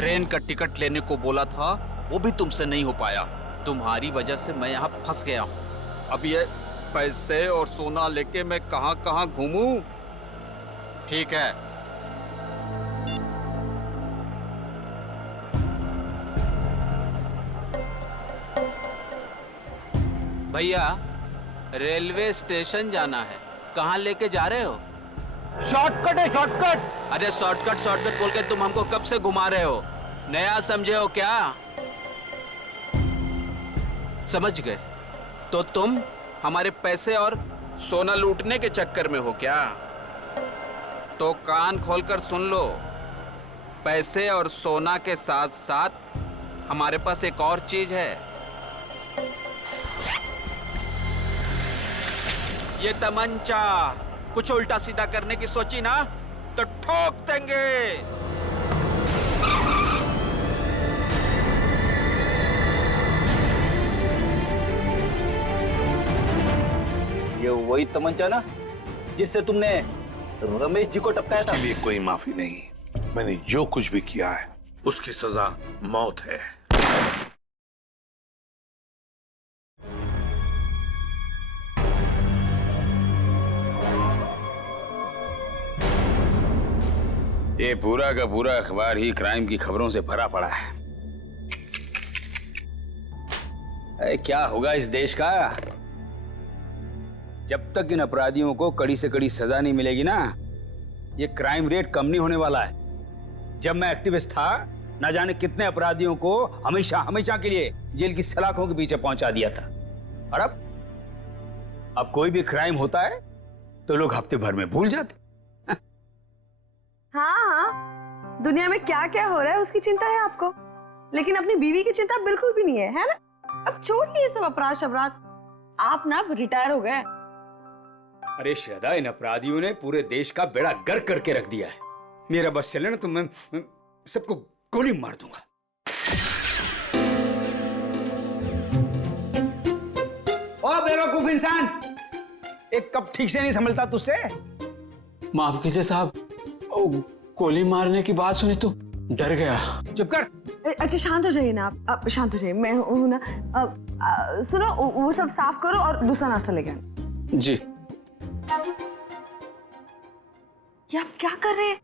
Train का ticket लेने को बोला था, वो भी तुमसे नहीं हो पाया। तुम्हारी वजह से मैं यहाँ फंस गया हूँ। अब ये पैसे और सोना लेके मैं कहाँ कहाँ घूमूं? ठीक है, भैया रेलवे स्टेशन जाना है। कहाँ लेके जा रहे हो? शॉर्टकट है, शॉर्टकट। अरे शॉर्टकट शॉर्टकट बोल के तुम हमको कब से घुमा रहे हो? नया समझे हो क्या? समझ गए? तो तुम हमारे पैसे और सोना लूटने के चक्कर में हो क्या? तो कान खोलकर सुन लो, पैसे और सोना के साथ साथ हमारे पास एक और चीज है। ये तमंचा। कुछ उल्टा सीधा करने की सोची ना तो ठोक देंगे। ये वही तमंचा ना जिससे तुमने रमेश जी को टपकाया था? उसके लिए कोई माफी नहीं। मैंने जो कुछ भी किया है उसकी सजा मौत है। ये पूरा का पूरा अखबार ही क्राइम की खबरों से भरा पड़ा है। अरे क्या होगा इस देश का जब तक इन अपराधियों को कड़ी से कड़ी सजा नहीं मिलेगी ना। ये क्राइम रेट कम नहीं होने वाला है। जब मैं एक्टिविस्ट था, ना जाने कितने अपराधियों को हमेशा हमेशा के लिए जेल की सलाखों के पीछे पहुंचा दिया था। और अब कोई भी क्राइम होता है तो लोग हफ्ते भर में भूल जाते। हाँ, दुनिया में क्या क्या हो रहा है उसकी चिंता है आपको, लेकिन अपनी बीवी की चिंता बिल्कुल भी नहीं है ना? अब छोड़िए ये सब अपराध शबराध, आप ना रिटायर हो गए। अरे श्रद्धा, इन अपराधियों ने पूरे देश का बेड़ा गर्क करके रख दिया है। मेरा बस चले ना तो मैं सबको गोली मार दूंगा। ओ बेवकूफ इंसान, एक कप ठीक से नहीं संभलता तुझसे? माफ कीजिए साहब, गोली मारने की बात सुनी तो डर गया। चुप कर। अच्छा शांत हो जाइए ना आप शांत हो जाइए। मैं हूं ना। सुनो, वो सब साफ करो और दूसरा नाश्ता लेके आना। जी। ये आप क्या कर रहे हैं?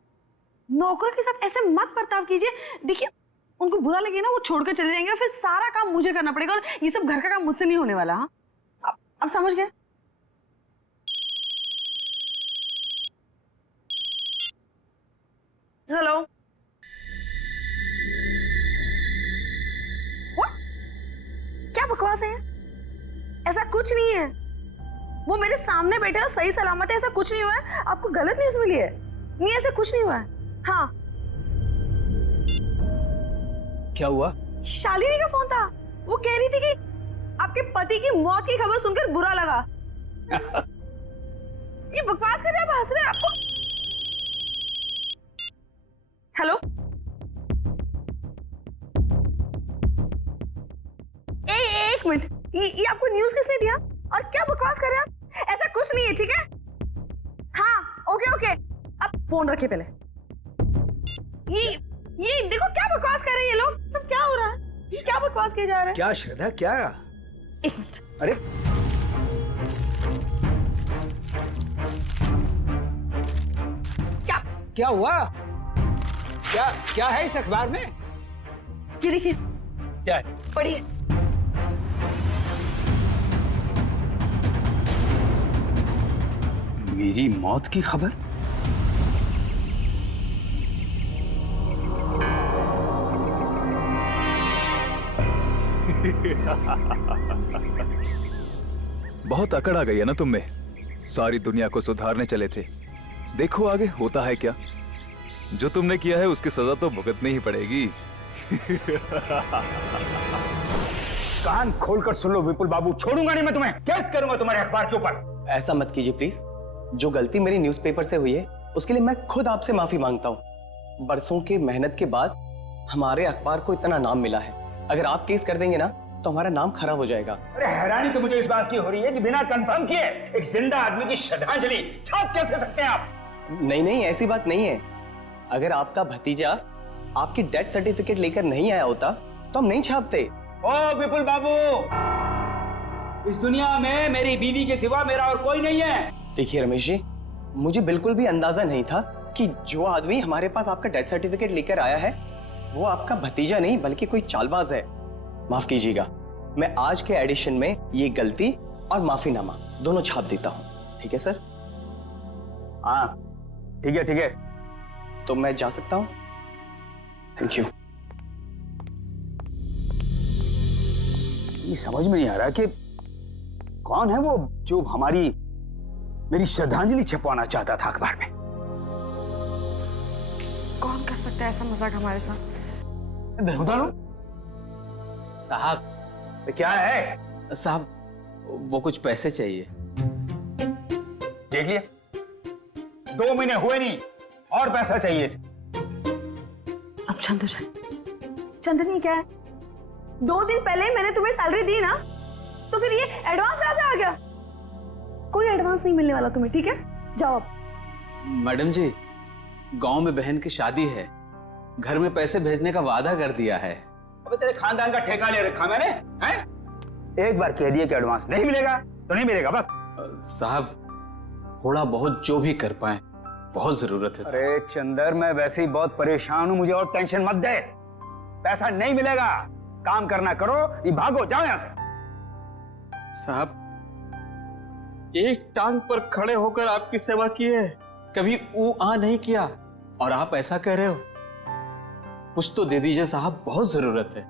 नौकरों के साथ ऐसे मत बर्ताव कीजिए। देखिए, उनको बुरा लगे ना, वो छोड़कर चले जाएंगे और फिर सारा काम मुझे करना पड़ेगा और ये सब घर का काम मुझसे नहीं होने वाला। हाँ, अब समझ गए? हेलो। क्या बकवास है? ऐसा कुछ नहीं है। वो मेरे सामने बैठे और सही सलामत है, ऐसा कुछ नहीं हुआ है। आपको गलत न्यूज़ मिली है। नहीं, ऐसा कुछ नहीं हुआ है। हाँ। क्या हुआ? शालिनी का फोन था। वो कह रही थी कि आपके पति की मौत की खबर सुनकर बुरा लगा। ये बकवास कर रहे हैं, आप हंस रहे हैं। आपको हेलो, एक मिनट, ये आपको न्यूज़ किसने दिया और क्या बकवास कर रहे हैं आप? ऐसा कुछ नहीं है, ठीक है? हाँ, ओके ओके, आप फोन रखिए पहले। ये देखो क्या बकवास कर रहे हैं ये लोग। सब क्या हो रहा है? ये क्या बकवास किया जा रहा है? क्या श्रद्धा, क्या? एक मिनट। अरे क्या हुआ? क्या है इस अखबार में? ये देखिए, क्या है? पढ़िए। मेरी मौत की खबर? बहुत अकड़ आ गई है ना तुम में। सारी दुनिया को सुधारने चले थे, देखो आगे होता है क्या। जो तुमने किया है उसकी सजा तो भुगतनी ही पड़ेगी। कान खोलकर सुन लो विपुल बाबू, छोड़ूंगा नहीं मैं तुम्हें। केस करूंगा तुम्हारे अखबार के ऊपर। ऐसा मत कीजिए प्लीज। जो गलती मेरी न्यूज़पेपर से हुई है उसके लिए मैं खुद आपसे माफी मांगता हूँ। बरसों की मेहनत के बाद हमारे अखबार को इतना नाम मिला है। अगर आप केस कर देंगे ना तो हमारा नाम खराब हो जाएगा। अरे हैरानी तो मुझे इस बात की हो रही है कि बिना कंफर्म किए एक जिंदा आदमी की श्रद्धांजलि छाप कैसे सकते हैं आप? नहीं नहीं, ऐसी बात नहीं है। अगर आपका भतीजा आपकी डेथ सर्टिफिकेट लेकर नहीं आया होता तो हम नहीं छापते। ओ विपुल बाबू, इस दुनिया में मेरी बीवी के सिवा मेरा और कोई नहीं है। देखिए रमेश जी, मुझे बिल्कुल भी अंदाजा नहीं था कि जो आदमी हमारे पास आपका डेथ सर्टिफिकेट लेकर आया है वो आपका भतीजा नहीं बल्कि कोई चालबाज है। माफ कीजिएगा, मैं आज के एडिशन में ये गलती और माफीनामा दोनों छाप देता हूँ। ठीक है सर? हाँ ठीक है ठीक है। तो मैं जा सकता हूँ? Thank you. ये समझ में नहीं आ रहा कि कौन है वो जो मेरी श्रद्धांजलि छपवाना चाहता था अखबार में। कौन कर सकता है ऐसा मजाक हमारे साथ? बेहुदा लोग। साहब, तो क्या है? साहब वो कुछ पैसे चाहिए। देख लिया, 2 महीने हुए नहीं और पैसा चाहिए इसे। अब शांत हो जाए। चंदनी क्या है, 2 दिन पहले ही मैंने तुम्हें सैलरी दी ना, तो फिर ये एडवांस कैसे आ गया? कोई एडवांस नहीं मिलने वाला तुम्हें, ठीक है? जाओ अब। मैडम जी, गांव में बहन की शादी है, घर में पैसे भेजने का वादा कर दिया है। अबे तेरे खानदान का ठेका ले रखा मैंने, हैं? एक बार कह दिया कि एडवांस नहीं मिलेगा तो नहीं मिलेगा बस। साहब थोड़ा बहुत जो भी कर पाए, बहुत जरूरत है साहब। अरे चंदर, मैं वैसे ही बहुत परेशान हूं, मुझे और टेंशन मत दे। पैसा नहीं मिलेगा, काम करना करो, ये भागो, जाओ यहां से। साहब, एक टांग पर खड़े होकर आपकी सेवा की है, कभी ऊ आ नहीं किया और आप ऐसा कह रहे हो? कुछ तो दे दीजिए साहब, बहुत जरूरत है।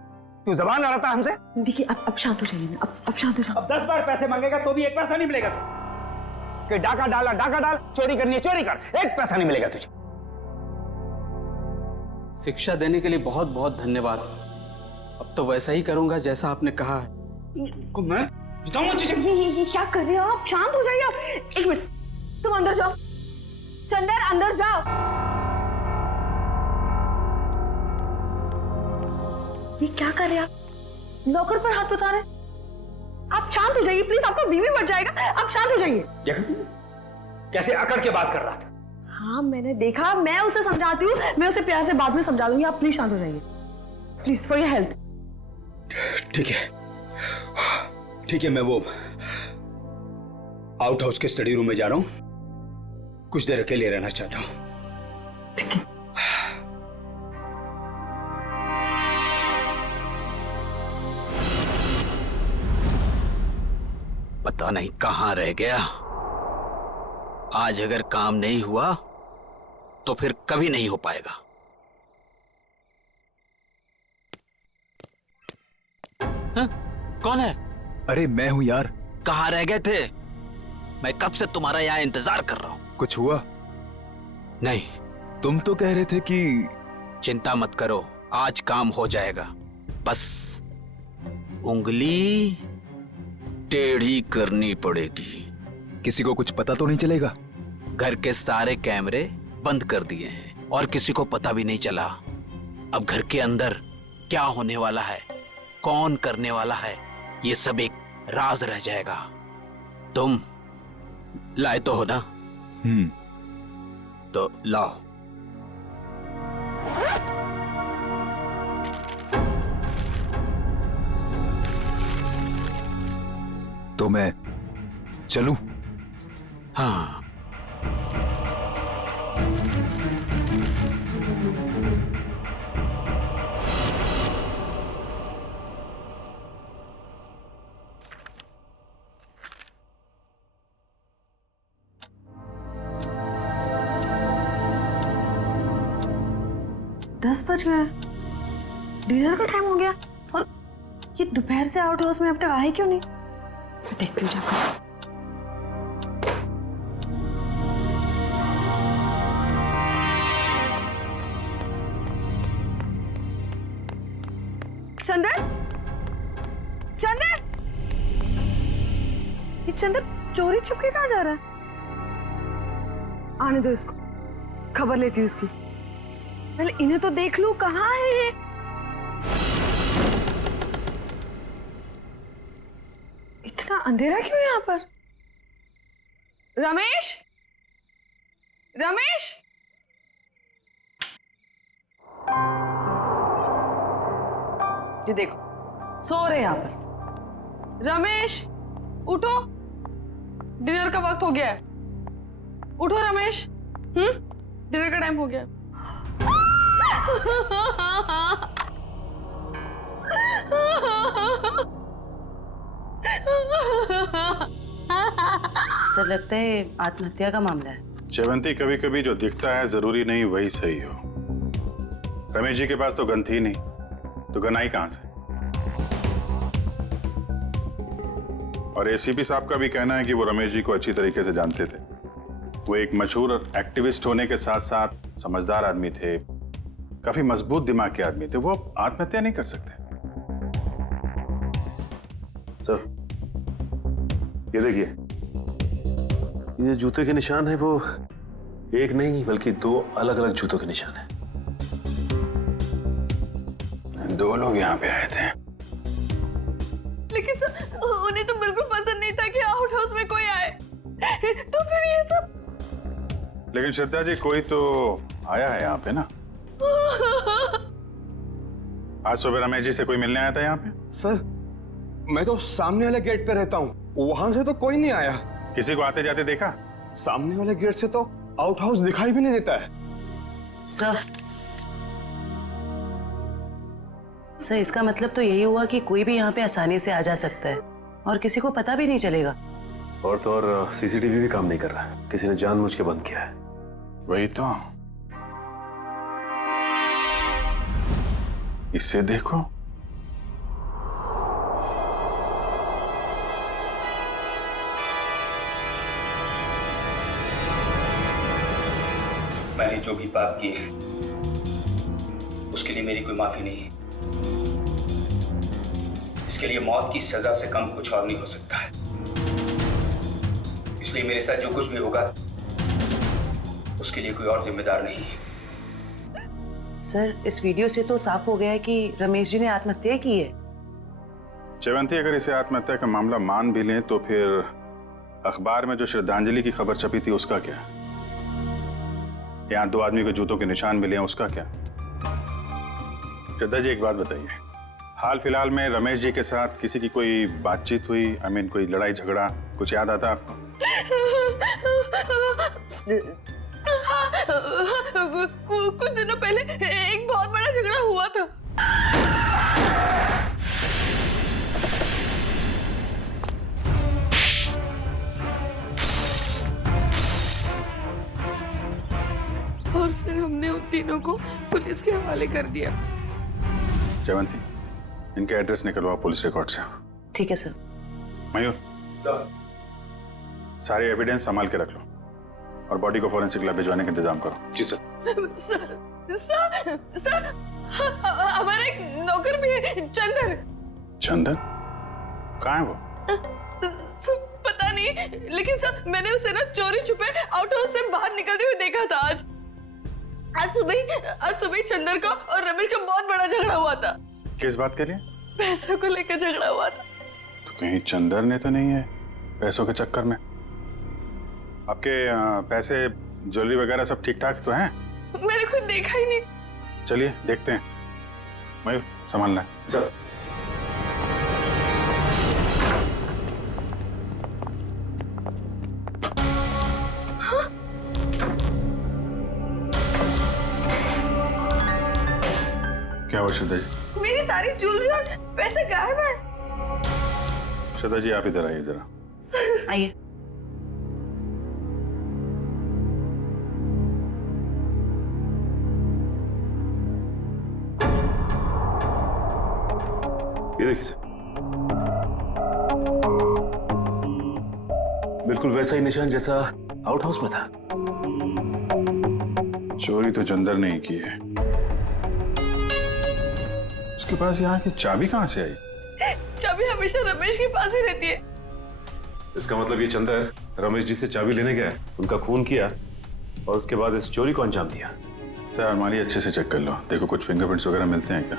तू जबान लड़ाता हमसे? देखिए अब शांत हो जाइए ना, अब शांत हो जाओ। अब 10 बार पैसे मांगेगा तो भी एक पैसा नहीं मिलेगा तुझे। कि डाका डाला डाका डाल, चोरी करनी है चोरी कर, एक पैसा नहीं मिलेगा तुझे। शिक्षा देने के लिए बहुत बहुत धन्यवाद। अब तो वैसा ही करूंगा जैसा आपने कहा है। मैं बताऊंगा तुझे। ये क्या कर रहे हो आप? शांत हो जाइए आप। 1 मिनट, तुम अंदर जाओ। चंदर अंदर जाओ। ये क्या कर रहे हैं आप? नौकर पर हाथ बता रहे हैं? आप शांत हो जाइए प्लीज, आपका बीवी मर जाएगा। आप शांत हो जाइए। कैसे अकड़ के बात कर रहा था? हाँ मैंने देखा, मैं उसे समझाती हूँ, मैं उसे प्यार से बाद में समझा दूंगी। आप प्लीज शांत हो जाइए, प्लीज, फॉर योर हेल्थ। ठीक है ठीक है, मैं वो आउट हाउस के स्टडी रूम में जा रहा हूं, कुछ देर अकेले रहना चाहता हूं। ठीक है। पता नहीं कहां रह गया। आज अगर काम नहीं हुआ तो फिर कभी नहीं हो पाएगा। हाँ? कौन है? अरे मैं हूं यार। कहां रह गए थे? मैं कब से तुम्हारा यहाँ इंतजार कर रहा हूं। कुछ हुआ? नहीं। तुम तो कह रहे थे कि चिंता मत करो, आज काम हो जाएगा। बस उंगली टेढ़ी करनी पड़ेगी। किसी को कुछ पता तो नहीं चलेगा? घर के सारे कैमरे बंद कर दिए हैं और किसी को पता भी नहीं चला। अब घर के अंदर क्या होने वाला है, कौन करने वाला है, ये सब एक राज रह जाएगा। तुम लाए तो हो ना? तो लाओ। तो मैं चलूं? हाँ। दस बज गए, डिनर का टाइम हो गया और ये दोपहर से आउट हाउस में अब तक आए क्यों नहीं? देखती हूँ जाकर। चंदर, चंदर, ये चंदर चोरी छुपके कहाँ जा रहा है? आने दो इसको, खबर लेती हूँ इसकी। पहले इन्हें तो देख लूं, कहाँ है ये? इतना अंधेरा क्यों यहाँ पर? रमेश, रमेश, ये देखो सो रहे यहाँ पर। रमेश उठो, डिनर का वक्त हो गया है। उठो रमेश, डिनर का टाइम हो गया है। सर लगता है आत्महत्या का मामला है। जयवंती, कभी कभी जो दिखता है जरूरी नहीं वही सही हो। रमेश जी के पास तो गन थी नहीं, तो गन आई कहां से? और एसीपी साहब का भी कहना है कि वो रमेश जी को अच्छी तरीके से जानते थे। वो एक मशहूर एक्टिविस्ट होने के साथ साथ समझदार आदमी थे, काफी मजबूत दिमाग के आदमी थे। वो आत्महत्या नहीं कर सकते। सर ये देखिए, ये जूते के निशान है वो एक नहीं बल्कि दो अलग अलग जूतों के निशान है। दो लोग यहाँ पे आए थे। लेकिन सर उन्हें तो बिल्कुल पसंद नहीं था कि आउट हाउस में कोई आए, तो फिर ये सब। लेकिन श्रद्धा जी, कोई तो आया है यहाँ पे ना। आज सुबह रमेश जी से कोई मिलने आया था यहाँ पे? सर मैं तो सामने वाले गेट पे रहता हूँ, वहां से तो कोई नहीं आया। किसी को आते जाते देखा? सामने वाले गेट से तो आउट हाउस दिखाई भी नहीं देता है। सर इसका मतलब तो यही हुआ कि कोई भी यहाँ पे आसानी से आ जा सकता है और किसी को पता भी नहीं चलेगा। और तो और सीसीटीवी भी काम नहीं कर रहा है, किसी ने जानबूझ के बंद किया है। वही तो। इससे देखो, मैंने जो भी पाप किए उसके लिए मेरी कोई माफी नहीं है। इसके लिए मौत की सजा से कम कुछ और नहीं हो सकता है। इसलिए मेरे साथ जो कुछ भी होगा उसके लिए कोई और जिम्मेदार नहीं है। सर इस वीडियो से तो साफ हो गया है कि रमेश जी ने आत्महत्या की है। जयवंती, अगर इसे आत्महत्या का मामला मान भी लें तो फिर अखबार में जो श्रद्धांजलि की खबर छपी थी उसका क्या? यहाँ दो आदमी के जूतों के निशान मिले हैं, उसका क्या? श्रद्धा जी एक बात बताइए, हाल फिलहाल में रमेश जी के साथ किसी की कोई बातचीत हुई? कोई लड़ाई झगड़ा कुछ याद आता आपको? कुछ दिनों पहले एक बहुत बड़ा झगड़ा हुआ था। और फिर हमने उन तीनों को पुलिस के हवाले कर दिया। जयवंती, इनके एड्रेस निकलवाओ पुलिस रिकॉर्ड से। ठीक है सर। मयूर, सारे एविडेंस संभाल के रख लो और बॉडी को फॉरेंसिक लैब भिजवाने का इंतजाम करो। जी सर। सर हमारा एक नौकर भी है, चंदन। चंदन कहाँ है वो? पता नहीं, लेकिन सर मैंने उसे ना चोरी छुपे आउट हाउस से बाहर निकलते हुए देखा था। आज सुबह चंदन का और रमेश का बहुत बड़ा झगड़ा हुआ था। किस बात के लिए? पैसों को लेकर झगड़ा हुआ था। तो कहीं चंदर ने तो नहीं है पैसों के चक्कर में? आपके पैसे ज्वेलरी वगैरह सब ठीक ठाक तो हैं? मैंने खुद देखा ही नहीं। चलिए देखते हैं। मयूर संभालना है। सर क्या हुआ श्रद्धा जी? मेरी सारी ज्वेलरी और पैसे गायब है। श्रद्धा जी आप इधर आइए जरा। आइए। ये देखिए सर, बिल्कुल वैसा ही निशान जैसा आउट हाउस में था। चोरी तो चंदर ने ही की है। उसके पास यहाँ की चाबी कहाँ से आई? चाबी हमेशा रमेश के पास ही रहती है। इसका मतलब ये चंदर रमेश जी से चाबी लेने गया, उनका खून किया और उसके बाद इस चोरी को अंजाम दिया। सर अलमारी अच्छे से चेक कर लो, देखो कुछ फिंगरप्रिंट्स वगैरह मिलते हैं क्या?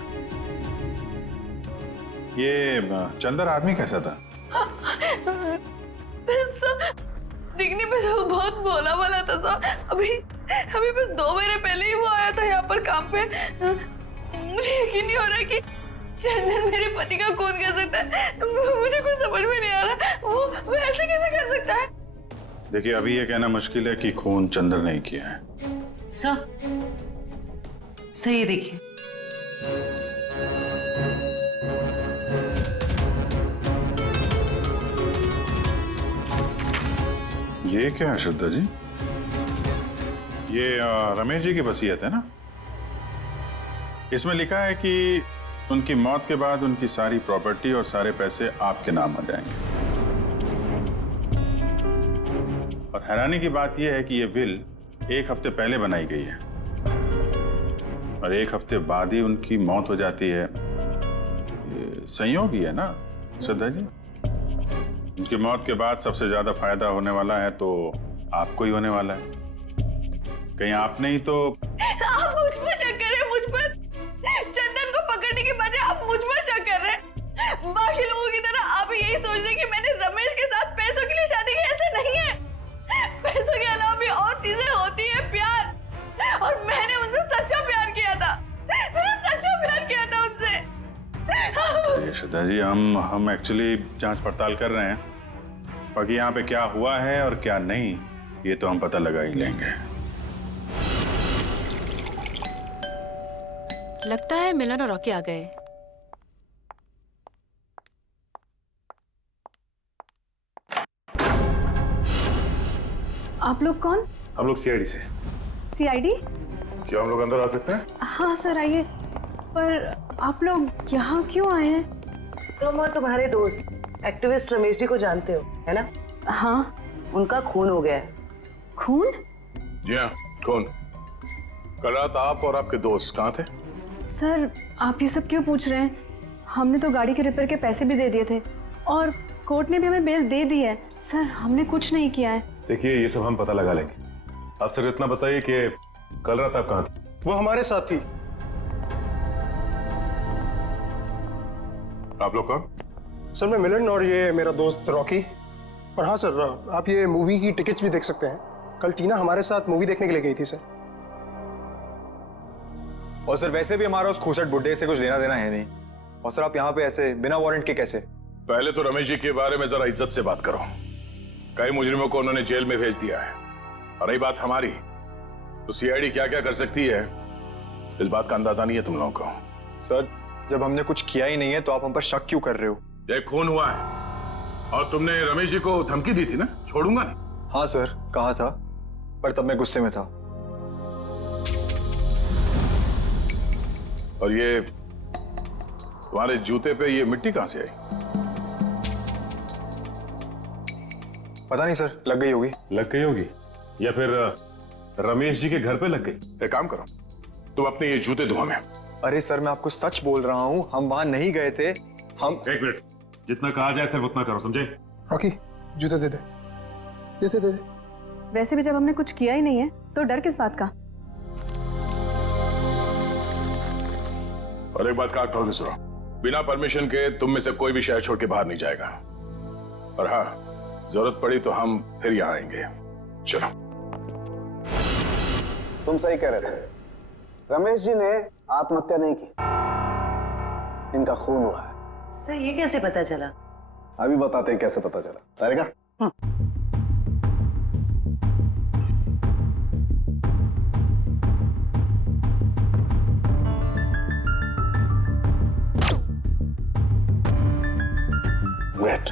ये चंदर आदमी कैसा था? दिखने में तो बहुत भोला भाला था सर। अभी बस 2 महीने पहले ही वो आया था यहाँ पर काम पे। मुझे यकीन नहीं हो रहा है कि चंदन मेरे पति का खून कर सकता है, मुझे कुछ समझ में नहीं आ रहा। वो ऐसे कैसे कर सकता है? देखिए, अभी ये कहना मुश्किल है कि खून चंदन ने किया है। सर ये देखिए। ये क्या है श्रद्धा जी? ये रमेश जी की वसीयत है ना? इसमें लिखा है कि उनकी मौत के बाद उनकी सारी प्रॉपर्टी और सारे पैसे आपके नाम आ जाएंगे। और हैरानी की बात यह है कि यह विल 1 हफ्ते पहले बनाई गई है और 1 हफ्ते बाद ही उनकी मौत हो जाती है। ये संयोग ही है ना श्रद्धा जी? उनकी मौत के बाद सबसे ज्यादा फायदा होने वाला है तो आपको ही होने वाला है। कहीं आपने ही तो आप मुझ पर शक कर रहे हैं, मुझ पर। चंदन को पकड़ने के बजाय आप मुझ पर शक कर रहे हैं। बाकी लोगों की तरह आप यही सोच रहे हैं कि मैंने रमेश के साथ पैसों के लिए शादी की। ऐसे नहीं है। पैसों के अलावा भी और चीजें होती है, प्यार। और मैंने उनसे सच्चा प्यार किया था। मैंने सच्चा प्यार किया था उनसे। श्रद्धा जी, हम एक्चुअली जांच पड़ताल कर रहे हैं। बाकी यहाँ पे क्या हुआ है और क्या नहीं, ये तो हम पता लगा ही लेंगे। लगता है मिलन और रॉकी आ गए। आप लोग कौन? हम लोग सीआईडी से। सीआईडी? क्या हम लोग अंदर आ सकते हैं? हाँ सर, आइए। पर आप लोग यहाँ क्यों आए हैं? तुम और तुम्हारे दोस्त एक्टिविस्ट रमेश जी को जानते हो, है ना? हाँ। उनका खून हो गया है। खून? जी हाँ, कौन? कल रात आप और आपके दोस्त कहाँ थे? सर, आप ये सब क्यों पूछ रहे हैं? हमने तो गाड़ी के रिपेयर के पैसे भी दे दिए थे और कोर्ट ने भी हमें बेल दे दी है। सर, हमने कुछ नहीं किया है। देखिए, ये सब हम पता लगा लेंगे। आप सिर्फ इतना बताइए कि कल रात आप कहाँ थे? वो हमारे साथ थी। आप लोग कौन? सर, मैं मिलन और ये मेरा दोस्त रॉकी। और हाँ सर, आप ये मूवी की टिकट्स भी देख सकते हैं। कल टीना हमारे साथ मूवी देखने के लिए गई थी सर। और सर, वैसे भी हमारा उस खूसट बुड्ढे से कुछ लेना देना है नहीं। और सर, आप यहाँ पे ऐसे बिना वारंट के कैसे? पहले तो रमेश जी के बारे में जरा इज्जत से बात करो। कई मुजरिमों को उन्होंने जेल में भेज दिया है। और रही बात हमारी, तो सीआईडी क्या क्या कर सकती है, इस बात का अंदाजा नहीं है तुम लोगों को। सर, जब हमने कुछ किया ही नहीं है तो आप हम पर शक क्यों कर रहे हो? ये खून हुआ है और तुमने रमेश जी को धमकी दी थी ना, छोड़ूंगा नहीं। हाँ सर, कहा था, पर तब मैं गुस्से में था। और ये तुम्हारे जूते पे ये मिट्टी कहां से आई? पता नहीं सर, लग गई होगी। लग गई होगी या फिर रमेश जी के घर पे लग गई। एक काम करो, तुम अपने ये जूते धो हमें। अरे सर, मैं आपको सच बोल रहा हूँ, हम वहां नहीं गए थे। हम 1 मिनट, जितना कहा जाए सिर्फ उतना करो, समझे? रॉकी, जूते दे दे। दे दे। वैसे भी जब हमने कुछ किया ही नहीं है तो डर किस बात का? और एक बात कान खोल के सुनो, बिना परमिशन के तुम में से कोई भी शहर छोड़ के बाहर नहीं जाएगा। और हाँ, जरूरत पड़ी तो हम फिर यहाँ आएंगे। चलो। तुम सही कह रहे थे, रमेश जी ने आत्महत्या नहीं की, इनका खून हुआ है। सर, ये कैसे पता चला? अभी बताते हैं कैसे पता चला। तारिका? वेट।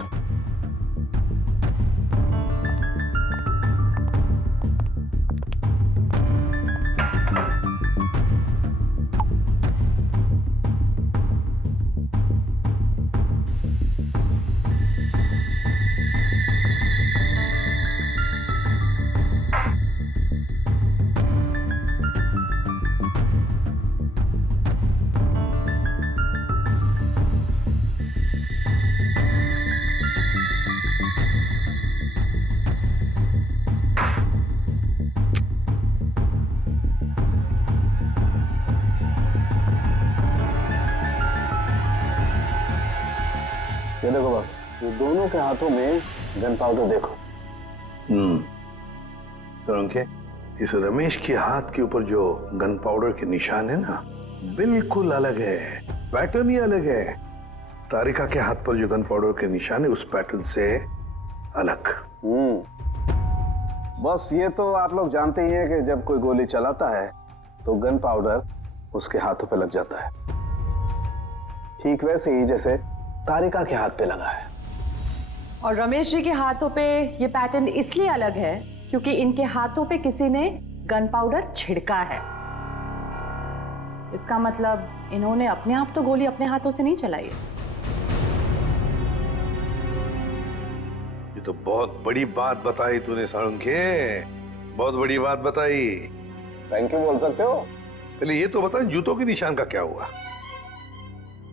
ये देखो बस, ये दोनों के हाथों में गन पाउडर देखो। तो इस रमेश के हाथ के ऊपर जो गन पाउडर के निशान है ना, बिल्कुल अलग है, पैटर्न ही अलग है। तारिका के हाथ पर जो गन पाउडर के निशान है उस पैटर्न से अलग। बस ये तो आप लोग जानते ही हैं कि जब कोई गोली चलाता है तो गन पाउडर उसके हाथों पे लग जाता है, ठीक वैसे ही जैसे तारिका के हाथ पे लगा है। और रमेश जी के हाथों पे ये पैटर्न इसलिए अलग है क्योंकि इनके हाथों पे किसी ने गन पाउडर छिड़का है। इसका मतलब इन्होंने अपने आप तो गोली अपने हाथों से नहीं चलाई है। ये तो बहुत बड़ी बात बताई तूने साळुंखे, बहुत बड़ी बात बताई। थैंक यू बोल सकते हो। पहले ये तो बता जूतों के निशान का क्या हुआ,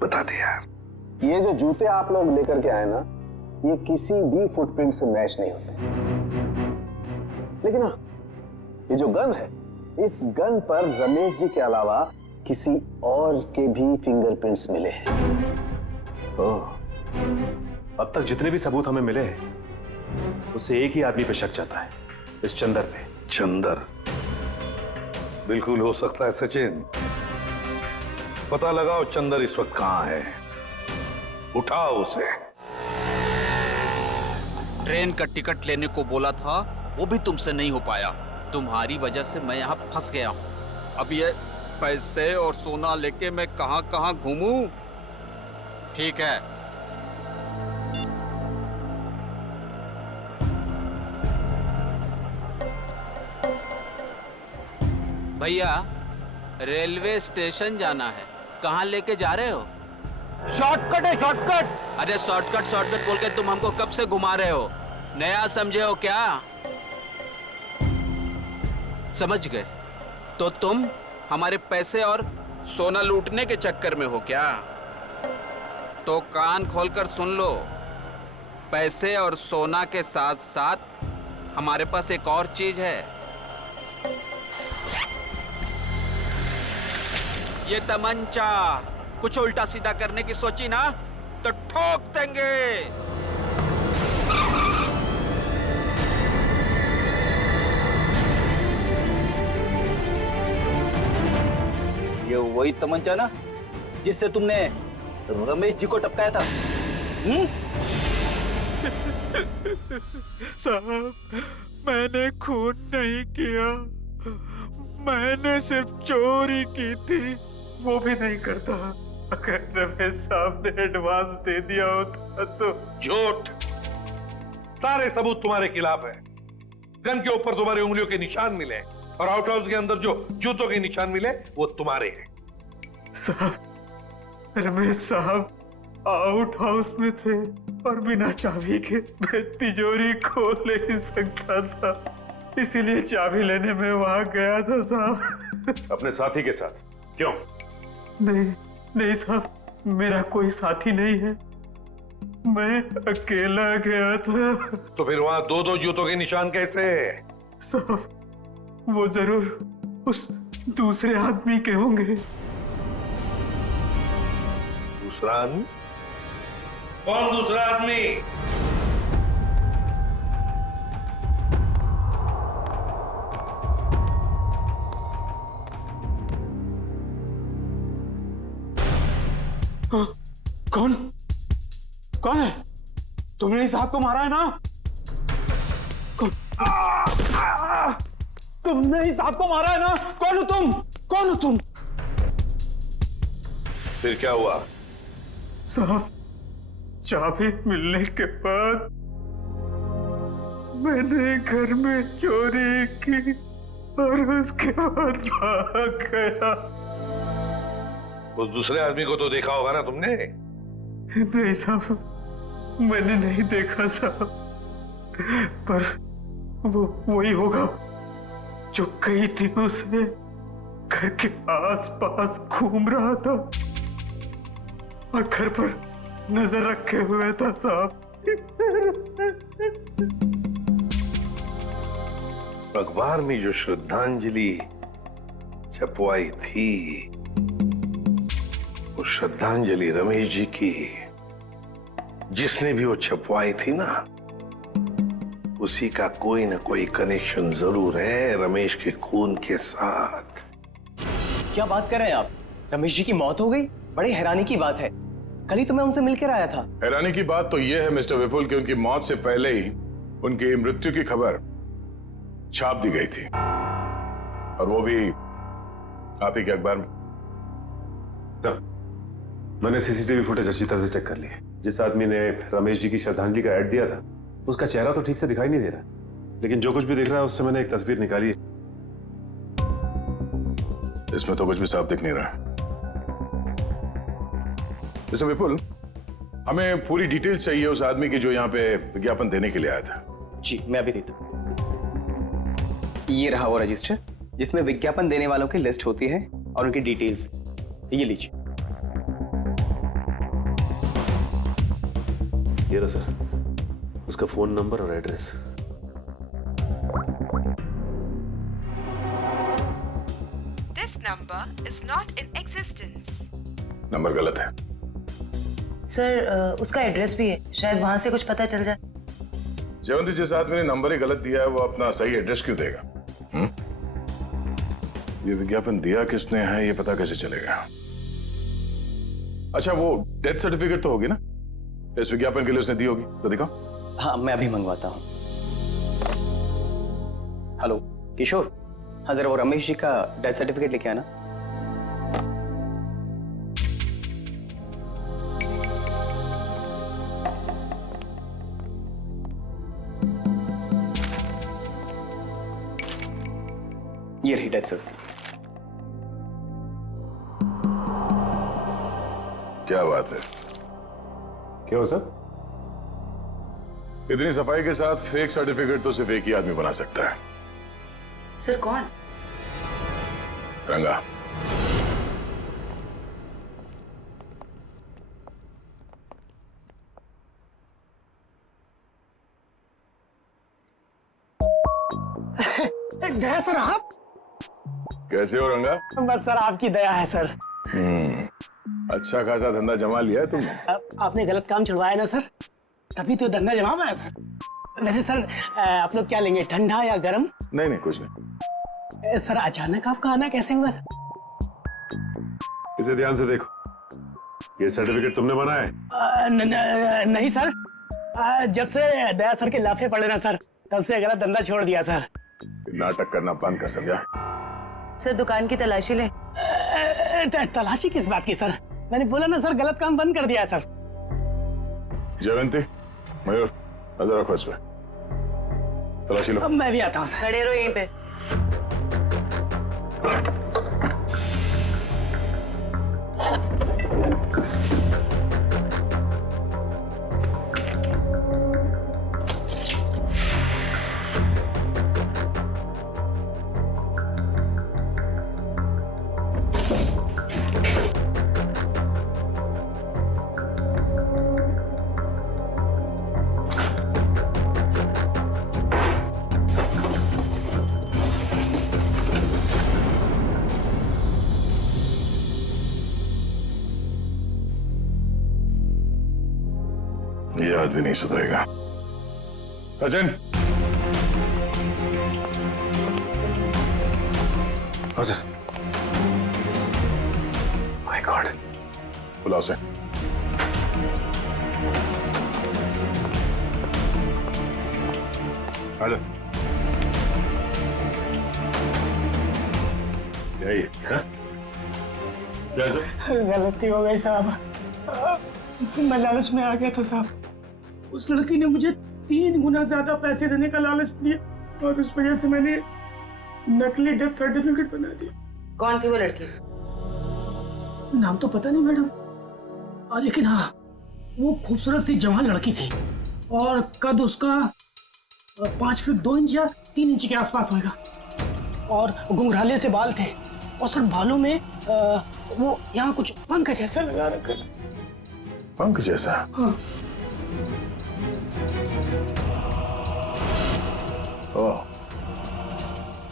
बता दे यार। ये जो जूते आप लोग लेकर के आए ना, ये किसी भी फुटप्रिंट से मैच नहीं होते। लेकिन हाँ, ये जो गन है, इस गन पर रमेश जी के अलावा किसी और के भी फिंगरप्रिंट्स मिले हैं। ओह, अब तक जितने भी सबूत हमें मिले हैं उससे एक ही आदमी पे शक जाता है, इस चंदर पे। चंदर बिल्कुल हो सकता है सचिन। पता लगाओ चंदर इस वक्त कहां है, उठाओ उसे। ट्रेन का टिकट लेने को बोला था, वो भी तुमसे नहीं हो पाया। तुम्हारी वजह से मैं यहाँ फंस गया हूँ। अब ये पैसे और सोना लेके मैं कहाँ कहाँ घूमूं? ठीक है, भैया रेलवे स्टेशन जाना है, कहाँ लेके जा रहे हो? शॉर्टकट है, शॉर्टकट। अरे शॉर्टकट शॉर्टकट बोल के तुम हमको कब से घुमा रहे हो? नया समझे हो क्या? समझ गए? तो तुम हमारे पैसे और सोना लूटने के चक्कर में हो क्या? तो कान खोलकर सुन लो, पैसे और सोना के साथ साथ हमारे पास एक और चीज है। ये तमंचा। कुछ उल्टा सीधा करने की सोची ना तो ठोक देंगे। ये वही तमंचा ना जिससे तुमने रमेश जी को टपकाया था? साहब, मैंने खून नहीं किया, मैंने सिर्फ चोरी की थी, वो भी नहीं करता। अगर रमेश साहब ने एडवांस दे दिया होता तो। झूठ, सारे सबूत तुम्हारे खिलाफ है। गन के ऊपर तुम्हारी उंगलियों के निशान मिले और आउट हाउस के अंदर जो जूतों के निशान मिले वो तुम्हारे हैं। साहब, रमेश साहब आउट हाउस में थे और बिना चाबी के मैं तिजोरी खोल नहीं सकता था, इसीलिए चाबी लेने में वहां गया था साहब। अपने साथी के साथ? क्यों? नहीं साहब, मेरा कोई साथी नहीं है, मैं अकेला गया था। तो फिर वहां दो दो जूतों के निशान कैसे? साहब, वो जरूर उस दूसरे आदमी के होंगे। दूसरा आदमी? कौन दूसरा आदमी? कौन कौन है? तुमने इस साहब को मारा है ना? कौन? तुमने इस साहब को मारा है ना? कौन हो तुम? कौन हो तुम? फिर क्या हुआ? साहब, चाबी मिलने के बाद मैंने घर में चोरी की और उसके बाद भाग गया। उस दूसरे आदमी को तो देखा होगा ना तुमने? नहीं साहब, मैंने नहीं देखा साहब, पर वो वही होगा जो कही थी उसे घर के आस-पास घूम रहा था और घर पर नजर रखे हुए था साहब। अखबार में जो श्रद्धांजलि छपवाई थी, वो श्रद्धांजलि रमेश जी की, जिसने भी वो छपवाई थी ना, उसी का कोई ना कोई कनेक्शन जरूर है रमेश के खून के साथ। क्या बात कर रहे हैं आप? रमेश जी की मौत हो गई? बड़े हैरानी की बात है, कल ही तो मैं उनसे मिलकर आया था। हैरानी की बात तो यह है मिस्टर विपुल कि उनकी मौत से पहले ही उनकी मृत्यु की खबर छाप दी गई थी, और वो भी आप ही के अखबार में। मैंने सीसीटीवी फुटेज अच्छी तरह से चेक कर ली है। जिस आदमी ने रमेश जी की श्रद्धांजलि का ऐड दिया था उसका चेहरा तो ठीक से दिखाई नहीं दे रहा, लेकिन जो कुछ भी दिख रहा है उससे मैंने एक तस्वीर निकाली है। इसमें तो कुछ भी साफ दिख नहीं रहा। मिस्टर विपुल, हमें पूरी डिटेल चाहिए उस आदमी की जो यहाँ पे विज्ञापन देने के लिए आया था। जी मैं अभी देता हूँ। ये रहा वो रजिस्टर जिसमें विज्ञापन देने वालों की लिस्ट होती है और उनकी डिटेल्स। ये लीजिए। ये रहा सर, उसका फोन नंबर और address. This number is not in existence. Number गलत है सर। उसका एड्रेस भी है, शायद वहां से कुछ पता चल जाए। जयवंती, जिस आदमी ने नंबर ही गलत दिया है वो अपना सही एड्रेस क्यों देगा? ये विज्ञापन दिया किसने है ये पता कैसे चलेगा? अच्छा, वो डेथ सर्टिफिकेट तो होगी ना इस विज्ञापन के लिए उसने दी होगी, तो दिखाओ। हाँ मैं अभी मंगवाता हूँ। हेलो किशोर, हाँ जरा वो रमेश जी का डेथ सर्टिफिकेट लेके आना। ये रही डेथ सर्टिफिकेट। क्या बात है? क्या हो सर? इतनी सफाई के साथ फेक सर्टिफिकेट तो सिर्फ एक ही आदमी बना सकता है। सर कौन? रंगा। दया सर, आप कैसे हो रंगा? बस सर आपकी दया है सर। अच्छा खासा धंधा जमा लिया है तुमने। आपने गलत काम छुड़वाया ना सर, तभी तो धंधा जमा पाया सर। वैसे सर आप लोग क्या लेंगे, ठंडा या गर्म? नहीं नहीं कुछ नहीं। सर अचानक आपका आना कैसे हुआ सर? इसे ध्यान से देखो, ये सर्टिफिकेट तुमने बनाया है? नहीं सर, जब से दया सर के लाफे पड़े ना सर, तब से गलत धंधा छोड़ दिया सर। नाटक करना बंद कर, समझा? सर दुकान की तलाशी ले। तलाशी किस बात की सर? मैंने बोला ना सर, गलत काम बंद कर दिया सर। जयवंती, मयूर, नजर रखो इस पे, तलाशी लो। अब मैं भी आता हूँ सर। खड़े रहो यहीं पे। ये आदमी नहीं सुधरेगा। सचिन। हाँ सर। माय गॉड, बुलाओ से। आजा। यही है? क्या सर? गलती हो गई साहब, मैं लालच में आ गया था साहब। उस लड़की ने मुझे 3 गुना ज्यादा पैसे देने का लालच दिया और उस वजह से मैंने नकली डेथ सर्टिफिकेट बना दिया। कौन थी वो लड़की? नाम तो पता नहीं मैडम, लेकिन हाँ वो खूबसूरत सी जवान लड़की थी और कद उसका 5 फीट 2 इंच या 3 इंच के आसपास होगा और घुंघराले से बाल थे और सर बालों में वो यहाँ कुछ पंख जैसा लगा रखा था। पंख जैसा? हाँ। ओह,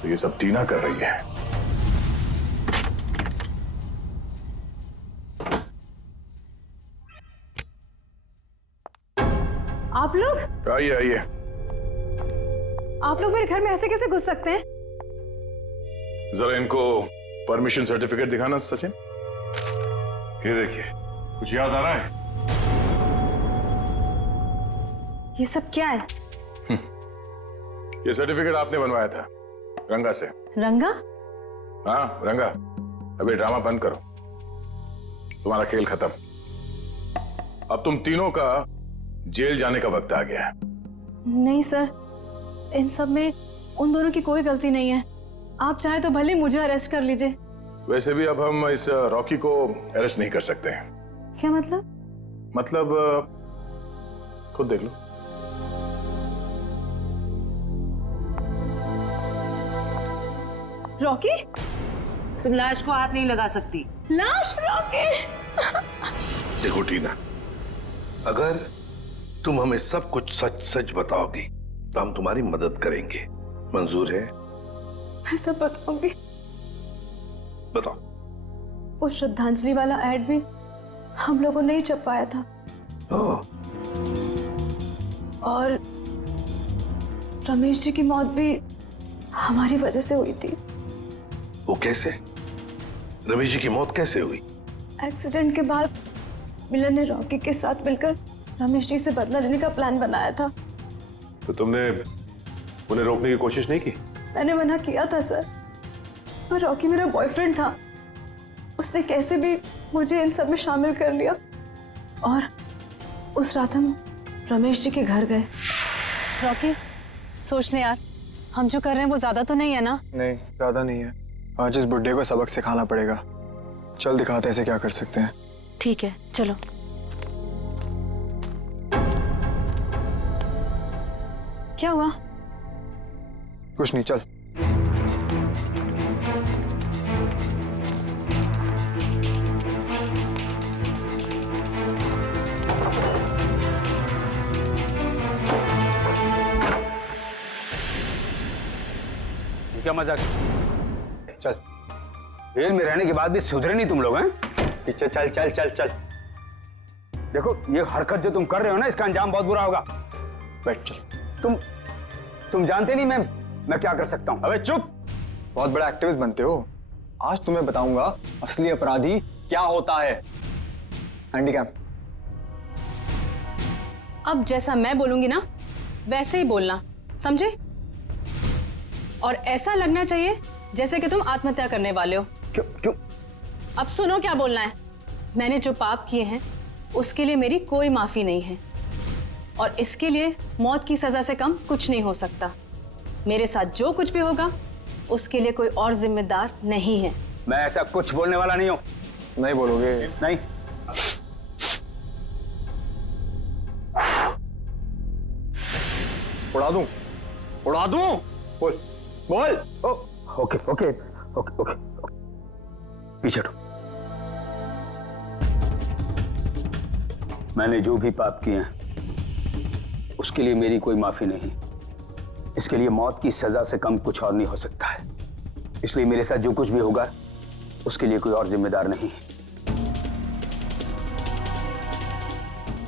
तो ये सब टीना कर रही है। आप लोग? आइए आइए। आप लोग मेरे घर में ऐसे कैसे घुस सकते हैं? जरा इनको परमिशन सर्टिफिकेट दिखाना सचिन। ये देखिए, कुछ याद आ रहा है? ये सब क्या है? ये सर्टिफिकेट आपने बनवाया था रंगा से। रंगा? हाँ रंगा, अभी ड्रामा बंद करो, तुम्हारा खेल खत्म। अब तुम तीनों का जेल जाने का वक्त आ गया है। नहीं सर, इन सब में उन दोनों की कोई गलती नहीं है। आप चाहे तो भले मुझे अरेस्ट कर लीजिए। वैसे भी अब हम इस रॉकी को अरेस्ट नहीं कर सकते हैं। क्या मतलब? मतलब खुद देख लो। रॉकी? तुम लाश को हाथ नहीं लगा सकती। लाश? रॉकी? देखो टीना, अगर तुम हमें सब कुछ सच सच बताओगी तो हम तुम्हारी मदद करेंगे। मंजूर है? मैं सब बताऊंगी। बताओ। वो श्रद्धांजलि वाला एड भी हम लोगों ने ही छपवाया था। और रमेश जी की मौत भी हमारी वजह से हुई थी। वो कैसे? रमेश जी की मौत कैसे हुई? एक्सीडेंट के बाद मिलन ने रॉकी के साथ मिलकर रमेश जी से बदला लेने का प्लान बनाया था। तो तुमने उन्हें रोकने की कोशिश नहीं की? मैंने मना किया था सर, पर रॉकी मेरा बॉयफ्रेंड था। उसने कैसे भी मुझे इन सब में शामिल कर लिया और उस रात हम रमेश जी के घर गए। रॉकी, सोच ले यार, हम जो कर रहे हैं वो ज्यादा तो नहीं है ना? नहीं, ज्यादा नहीं है। आज इस बुड्ढे को सबक सिखाना पड़ेगा। चल दिखाते हैं इसे क्या कर सकते हैं। ठीक है, चलो। क्या हुआ? कुछ नहीं, चल। क्या मजाक? चल। जेल में रहने के बाद भी सुधरे नहीं तुम लोग हैं? पीछे चल चल चल चल। देखो, ये हरकत जो तुम कर रहे हो ना, इसका अंजाम बहुत बुरा होगा। बैठ चल। तुम जानते नहीं मैं क्या कर सकता हूं। अबे चुप! बहुत बड़ा एक्टिविस्ट बनते हो। आज तुम्हें बताऊंगा असली अपराधी क्या होता है। हैंडीकैम। अब जैसा मैं बोलूंगी ना वैसे ही बोलना, समझे? और ऐसा लगना चाहिए जैसे कि तुम आत्महत्या करने वाले हो। क्यों? अब सुनो क्या बोलना है। मैंने जो पाप किए हैं उसके लिए मेरी कोई माफी नहीं है, और इसके लिए मौत की सजा से कम कुछ नहीं हो सकता। मेरे साथ जो कुछ भी होगा उसके लिए कोई और जिम्मेदार नहीं है। मैं ऐसा कुछ बोलने वाला नहीं हूं। नहीं बोलोगे? नहीं। उड़ा दूं? उड़ा दूं? बोल बोल। ओके ओके ओके ओके, पीछे हटो। मैंने जो भी पाप किए हैं उसके लिए मेरी कोई माफी नहीं। इसके लिए मौत की सजा से कम कुछ और नहीं हो सकता है। इसलिए मेरे साथ जो कुछ भी होगा उसके लिए कोई और जिम्मेदार नहीं।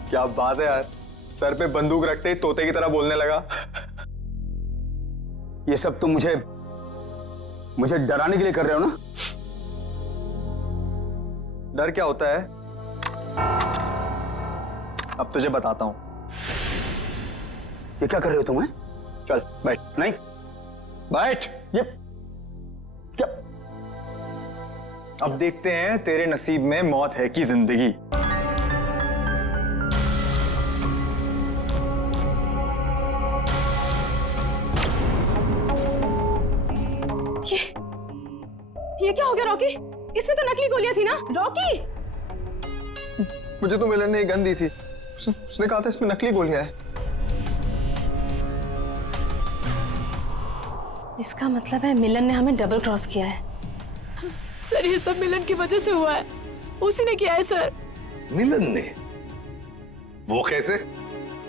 क्या बात है यार, सर पे बंदूक रखते ही तोते की तरह बोलने लगा। ये सब तुम मुझे डराने के लिए कर रहे हो ना? डर क्या होता है अब तुझे बताता हूं। ये क्या कर रहे हो तुम? चल बैठ। नहीं बैठ। ये क्या? अब देखते हैं तेरे नसीब में मौत है कि जिंदगी। ये क्या हो गया रॉकी? इसमें तो नकली गोलियां थी ना रॉकी? मुझे तो मिलन ने एक गन दी थी। उसने कहा था इसमें नकली गोलियां है। इसका मतलब है मिलन ने हमें डबल क्रॉस किया है। सर, ये सब मिलन की वजह से हुआ है। उसी ने किया है सर। मिलन ने? वो कैसे?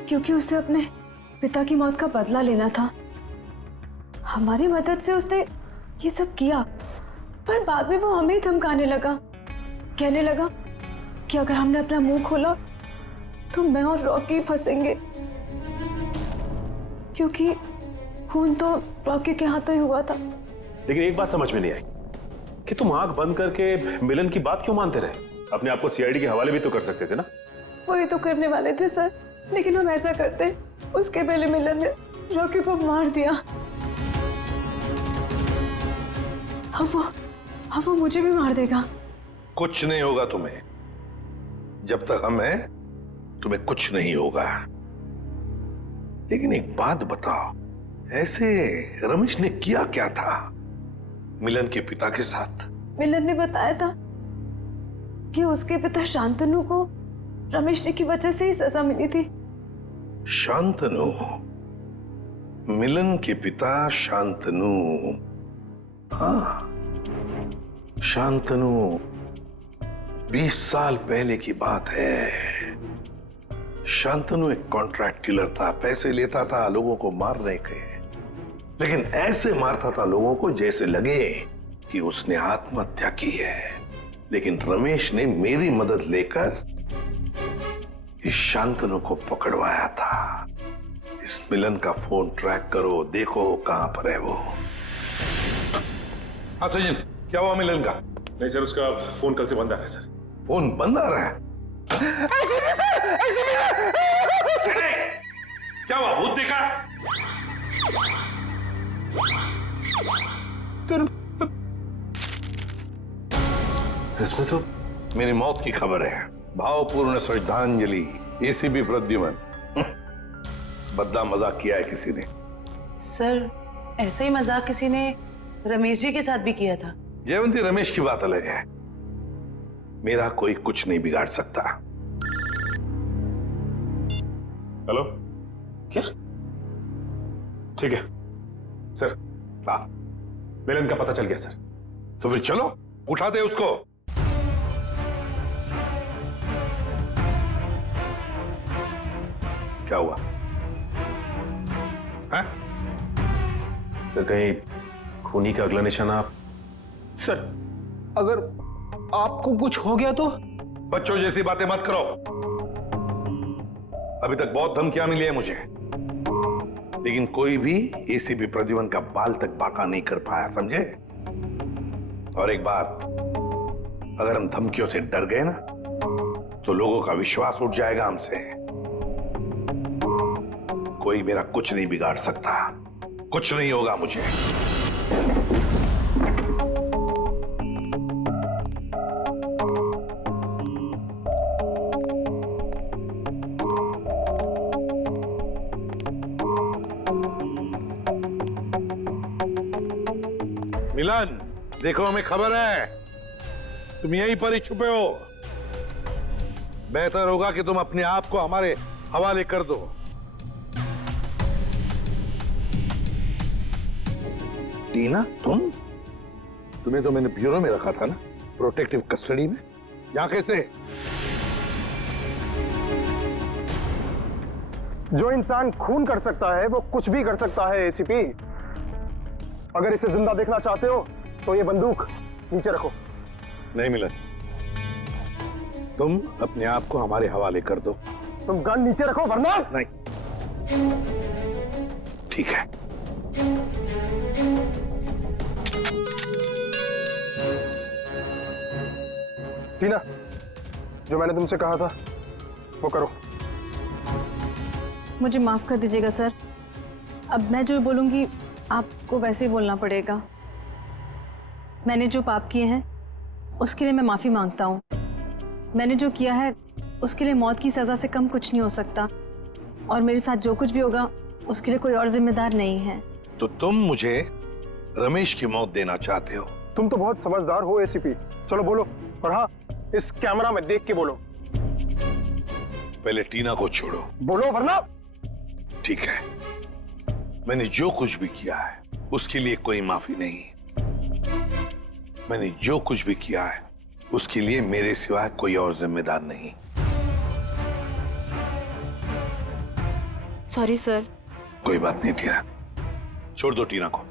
क्योंकि उसे अपने पिता की मौत का बदला लेना था। हमारी मदद से उसने ये सब किया, पर बाद में वो हमें ही धमकाने लगा। कहने लगा कि अगर हमने अपना मुंह खोला तो मैं और रॉकी फंसेंगे, क्योंकि खून तो रॉकी के हाथों ही हुआ था। लेकिन एक बात समझ में नहीं आई कि तुम आंख बंद करके मिलन की बात क्यों मानते रहे? अपने आप को सीआईडी के हवाले भी तो कर सकते थे ना। वही तो करने वाले थे सर, लेकिन हम ऐसा करते उसके पहले मिलन ने रॉकी को मार दिया। अब वो मुझे भी मार देगा। कुछ नहीं होगा तुम्हें, जब तक हम हैं तुम्हें कुछ नहीं होगा। लेकिन एक बात बताओ, ऐसे रमेश ने किया क्या था मिलन के पिता के साथ? मिलन ने बताया था कि उसके पिता शांतनु को रमेश जी की वजह से ही सजा मिली थी। शांतनु, मिलन के पिता शांतनु। हाँ, शांतनु 20 साल पहले की बात है। शांतनु एक कॉन्ट्रैक्ट किलर था, पैसे लेता था लोगों को मारने के, लेकिन ऐसे मारता था लोगों को जैसे लगे कि उसने आत्महत्या की है। लेकिन रमेश ने मेरी मदद लेकर इस शांतनु को पकड़वाया था। इस मिलन का फोन ट्रैक करो, देखो कहां पर है वो। हाँ सचिन, क्या हुआ मिलन का? नहीं सर, उसका फोन कल से बंद आ रहा है सर। फोन बंद आ रहा है? क्या हुआ, भूत देखा? इसमें तो मेरी मौत की खबर है। भावपूर्ण श्रद्धांजलि, एसीपी प्रद्युमन। बद्दा मजाक किया है किसी ने। सर, ऐसा ही मजाक किसी ने रमेश जी के साथ भी किया था। जयवंती, रमेश की बात अलग है। मेरा कोई कुछ नहीं बिगाड़ सकता। हेलो, क्या? ठीक है सर। हाँ, मिलन का पता चल गया सर। तो फिर चलो उठा दे उसको। क्या हुआ? है? सर, कहीं खूनी का अगला निशाना आप? सर, अगर आपको कुछ हो गया तो? बच्चों जैसी बातें मत करो। अभी तक बहुत धमकियां मिली है मुझे, लेकिन कोई भी एसीपी प्रद्युमन का बाल तक बांका नहीं कर पाया, समझे? और एक बात, अगर हम धमकियों से डर गए ना तो लोगों का विश्वास उठ जाएगा हमसे। कोई मेरा कुछ नहीं बिगाड़ सकता, कुछ नहीं होगा मुझे। मिलन, देखो हमें खबर है तुम यहीं पर ही छुपे हो। बेहतर होगा कि तुम अपने आप को हमारे हवाले कर दो। टीना, तुम्हें तो मैंने ब्यूरो में रखा था ना, प्रोटेक्टिव कस्टडी में। यहां कैसे? जो इंसान खून कर सकता है वो कुछ भी कर सकता है एसीपी। अगर इसे जिंदा देखना चाहते हो तो ये बंदूक नीचे रखो। नहीं मिलन, तुम अपने आप को हमारे हवाले कर दो। तुम गन नीचे रखो वरना। नहीं, ठीक है। टीना, जो मैंने तुमसे कहा था वो करो। मुझे माफ कर दीजिएगा सर, अब मैं जो बोलूंगी आपको वैसे ही बोलना पड़ेगा। मैंने जो पाप किए हैं उसके लिए मैं माफी मांगता हूँ। मैंने जो किया है उसके लिए मौत की सजा से कम कुछ नहीं हो सकता, और मेरे साथ जो कुछ भी होगा उसके लिए कोई और जिम्मेदार नहीं है। तो तुम मुझे रमेश की मौत देना चाहते हो? तुम तो बहुत समझदार हो एसीपी। चलो बोलो, और हाँ, इस कैमरा में देख के बोलो। पहले टीना को छोड़ो। बोलो वरना। ठीक है, मैंने जो कुछ भी किया है उसके लिए कोई माफी नहीं। मैंने जो कुछ भी किया है उसके लिए मेरे सिवाय कोई और जिम्मेदार नहीं। Sorry sir. कोई बात नहीं टीना, छोड़ दो टीना को।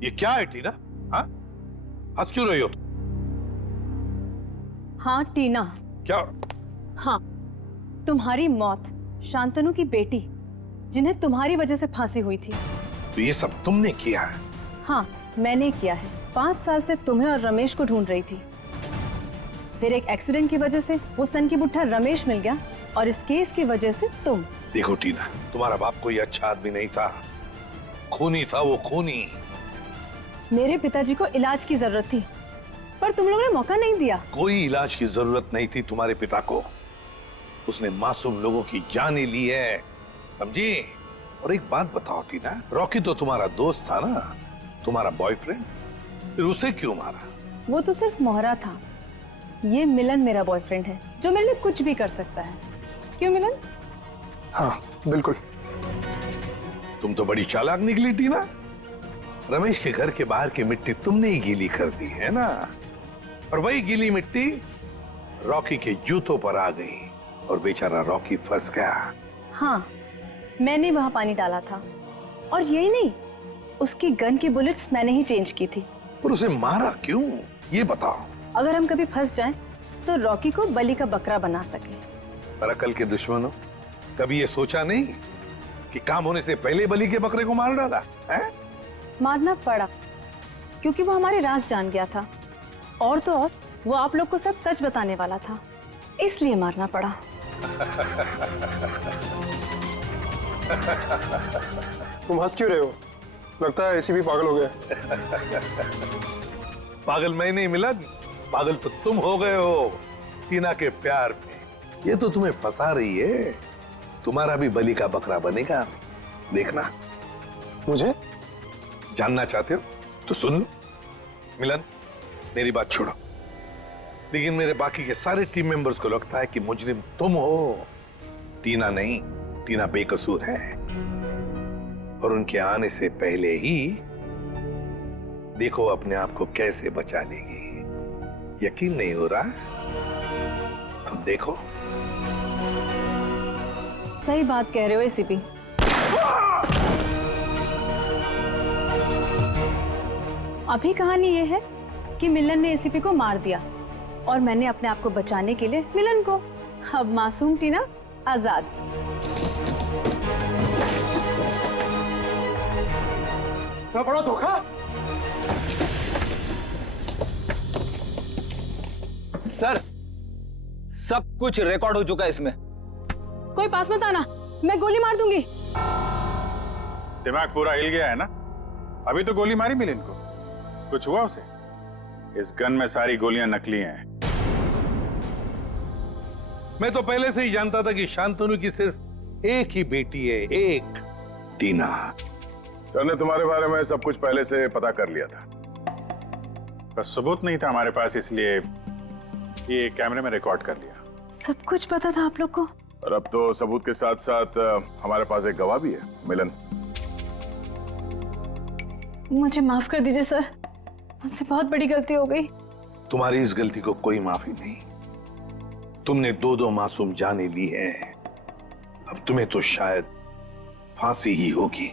ये क्या है टीना? हाँ, हंस क्यों रही हो तुम? हाँ टीना। क्या? हाँ, तुम्हारी मौत शांतनु की बेटी जिन्हें तुम्हारी वजह से फांसी हुई थी। तो ये सब तुमने किया है? हाँ, मैंने किया है। 5 साल से तुम्हें और रमेश को ढूंढ रही थी। फिर एक एक्सीडेंट की वजह से वो सन की बुट्ठा रमेश मिल गया, और इस केस की वजह से तुम। देखो टीना, तुम्हारा बाप कोई अच्छा आदमी नहीं था, खूनी था वो, खूनी। मेरे पिताजी को इलाज की जरूरत थी, पर तुम लोगों ने मौका नहीं दिया। कोई इलाज की जरूरत नहीं थी तुम्हारे पिता को। उसने मासूम लोगों की जानें ली है, समझी? और एक बात बताओ टीना, रॉकी तो तुम्हारा दोस्त था ना, तुम्हारा बॉयफ्रेंड, फिर उसे क्यों मारा? वो तो सिर्फ मोहरा था। ये मिलन मेरा बॉयफ्रेंड है, जो मेरे लिए कुछ भी कर सकता है। क्यों मिलन? हाँ बिल्कुल। तुम तो बड़ी चालाक निकली टीना। रमेश के घर के बाहर की मिट्टी तुमने ही गीली कर दी है ना, और वही गीली मिट्टी रॉकी के जूतों पर आ गई और बेचारा रॉकी फंस गया। हाँ, मैंने वहां पानी डाला था, और यही नहीं, उसकी गन की बुलेट्स मैंने ही चेंज की थी। पर उसे मारा क्यों, ये बताओ। अगर हम कभी फंस जाएं, तो रॉकी को बलि का बकरा बना सके। पर अकल के दुश्मनों, कभी ये सोचा नहीं कि काम होने से पहले बलि के बकरे को मार डाला है? मारना पड़ा, क्योंकि वो हमारे राज जान गया था, और तो और वो आप लोग को सब सच बताने वाला था, इसलिए मारना पड़ा। तुम हंस क्यों रहे हो? लगता है एसीपी पागल हो गया। पागल मैं नहीं मिलन, पागल तो तुम हो गए हो टीना के प्यार में। ये तो तुम्हें फंसा रही है। तुम्हारा भी बलि का बकरा बनेगा, देखना। मुझे जानना चाहते हो तो सुन लो। मिलन, मेरी बात छोड़ो, लेकिन मेरे बाकी के सारे टीम मेंबर्स को लगता है कि मुजरिम तुम हो, टीना नहीं। टीना बेकसूर है, और उनके आने से पहले ही देखो अपने आप को कैसे बचा लेगी। यकीन नहीं हो रहा तो देखो। सही बात कह रहे हो एसीपी। अभी कहानी ये है कि मिलन ने एसीपी को मार दिया, और मैंने अपने आप को बचाने के लिए मिलन को। अब मासूम टीना आजाद। बड़ा धोखा। सर, सब कुछ रिकॉर्ड हो चुका है इसमें। कोई पास मत आना, मैं गोली मार दूंगी। दिमाग पूरा हिल गया है ना? अभी तो गोली मारी मिलिन को, कुछ हुआ उसे? इस गन में सारी गोलियां नकली हैं। मैं तो पहले से ही जानता था कि शांतनु की सिर्फ एक ही बेटी है, एक, टीना। सर ने तुम्हारे बारे में सब कुछ पहले से पता कर लिया था, बस सबूत नहीं था हमारे पास, इसलिए ये कैमरे में रिकॉर्ड कर लिया। सब कुछ पता था आप लोग को? और अब तो सबूत के साथ साथ हमारे पास एक गवाह भी है, मिलन। मुझे माफ कर दीजिए सर, मुझसे बहुत बड़ी गलती हो गई। तुम्हारी इस गलती को कोई माफी नहीं। तुमने 2 मासूम जाने ली हैं, अब तुम्हें तो शायद फांसी ही होगी।